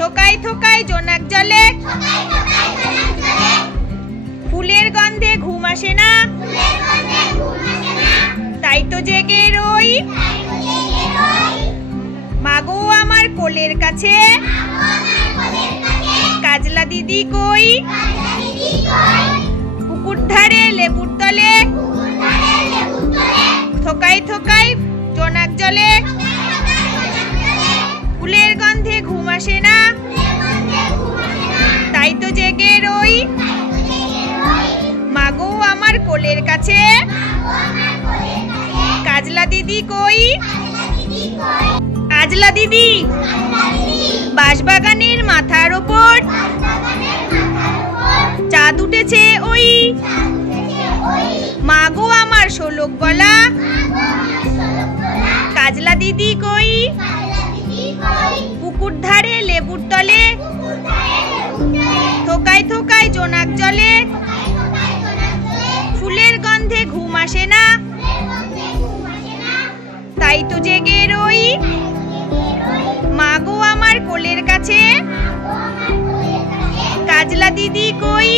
থোকায় থোকায় জোনাক জলে, ফুলের গন্ধে ঘুম আসে না, তাই তো জেগে রই। মাগো আমার কোলের কাছে, কাজলা দিদি কই? পুকুর ধারে লেবুর তলে, থোকায় থোকায় জোনাক জলে, ফুলের গন্ধে ঘুম আসে না, তাই তো জেগে রই। মাগো আমার কোলের কাছে, কাজলা দিদি কই? কাজলা দিদি বাঁশবাগানের মাথার ওপর চাঁদ উঠেছে ওই। মাগো আমার শোলক গলা, কাজলা দিদি কই? পুকুর ধারে লেবুর তলে, থোকায় থোকায় জোনাক জলে, ফুলের গন্ধে ঘুম আসে না, তাই তো জেগে রই। মাগো আমার কোলের কাছে, কাজলা দিদি কই?